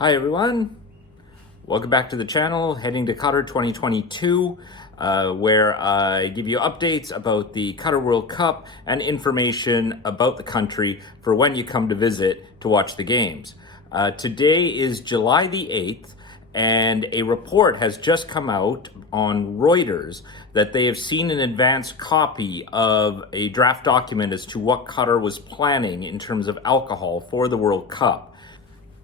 Hi everyone, welcome back to the channel, heading to Qatar 2022, where I give you updates about the Qatar World Cup and information about the country for when you come to visit to watch the games. Today is July the 8th, and a report has just come out on Reuters that they have seen an advanced copy of a draft document as to what Qatar was planning in terms of alcohol for the World Cup.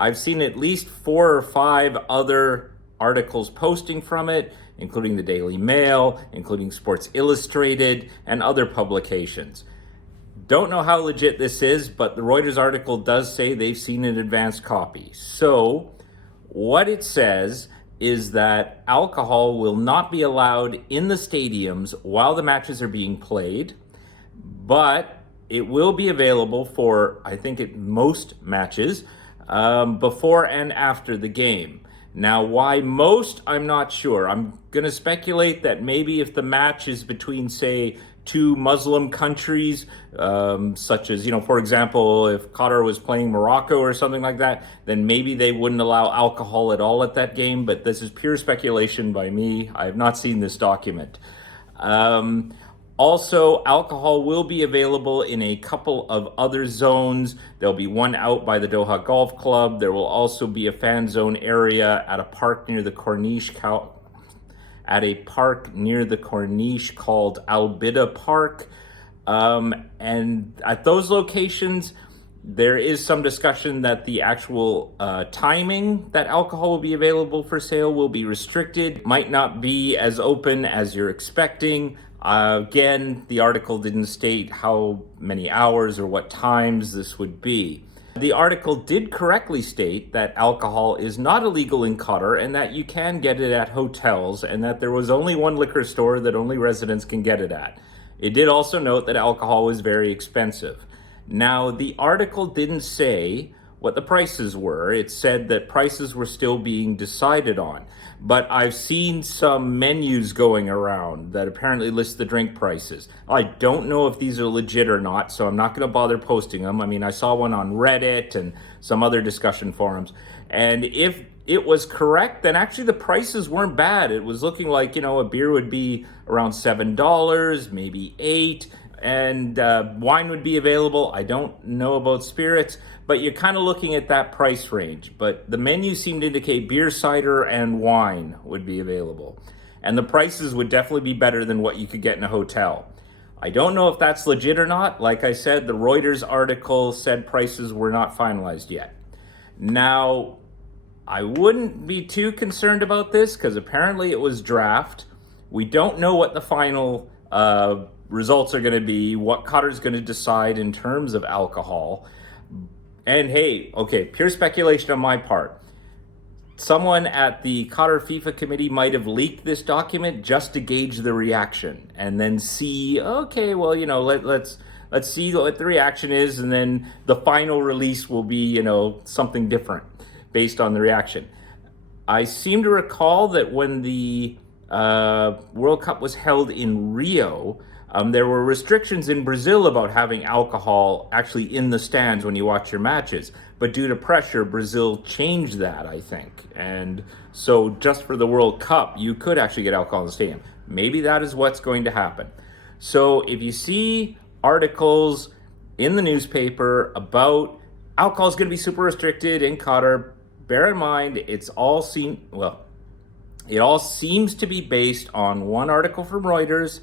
I've seen at least 4 or 5 other articles posting from it, including the Daily Mail, including Sports Illustrated, and other publications. Don't know how legit this is, but the Reuters article does say they've seen an advanced copy. So, what it says is that alcohol will not be allowed in the stadiums while the matches are being played, but it will be available for, I think, at most matches, before and after the game. Now, why most, I'm not sure. I'm going to speculate that maybe if the match is between, say, 2 Muslim countries, such as, for example, if Qatar was playing Morocco or something like that, then maybe they wouldn't allow alcohol at all at that game. But this is pure speculation by me. I have not seen this document. Also, alcohol will be available in a couple of other zones. There'll be one out by the Doha Golf Club. There will also be a fan zone area at a park near the Corniche called Al Bida Park. And at those locations, there is some discussion that the actual timing that alcohol will be available for sale will be restricted. Might not be as open as you're expecting. Again, the article didn't state how many hours or what times this would be. The article did correctly state that alcohol is not illegal in Qatar and that you can get it at hotels, and that there was only one liquor store that only residents can get it at. It did also note that alcohol was very expensive. Now, the article didn't say what the prices were. It said that prices were still being decided on. But I've seen some menus going around that apparently list the drink prices. I don't know if these are legit or not, so I'm not going to bother posting them. I mean, I saw one on Reddit and some other discussion forums. And if it was correct, then actually the prices weren't bad. It was looking like, a beer would be around $7, maybe $8. And wine would be available. I don't know about spirits, but you're kind of looking at that price range. But the menu seemed to indicate beer, cider, and wine would be available. And the prices would definitely be better than what you could get in a hotel. I don't know if that's legit or not. Like I said, the Reuters article said prices were not finalized yet. Now, I wouldn't be too concerned about this because apparently it was draft. We don't know what the final results are going to be, what Qatar's going to decide in terms of alcohol. And hey, okay, pure speculation on my part. Someone at the Qatar FIFA committee might have leaked this document just to gauge the reaction and then see, okay, well, let's see what the reaction is, and then the final release will be, something different based on the reaction. I seem to recall that when the World Cup was held in Rio, there were restrictions in Brazil about having alcohol actually in the stands when you watch your matches. But due to pressure, Brazil changed that, I think. And so just for the World Cup, you could actually get alcohol in the stadium. Maybe that is what's going to happen. So if you see articles in the newspaper about alcohol is going to be super restricted in Qatar, bear in mind it all seems to be based on one article from Reuters,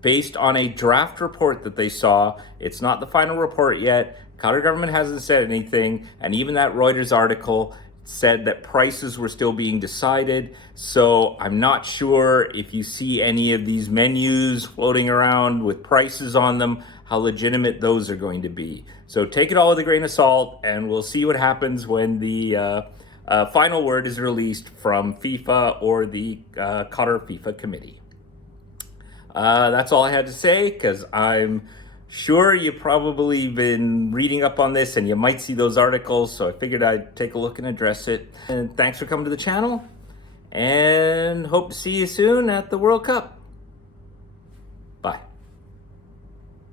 based on a draft report that they saw. It's not the final report yet. Qatar government hasn't said anything, and even that Reuters article said that prices were still being decided. So I'm not sure if you see any of these menus floating around with prices on them, how legitimate those are going to be. So take it all with a grain of salt, and we'll see what happens when the final word is released from FIFA or the Qatar FIFA committee. That's all I had to say, because I'm sure you've probably been reading up on this and you might see those articles, so I figured I'd take a look and address it. And thanks for coming to the channel, and hope to see you soon at the World Cup.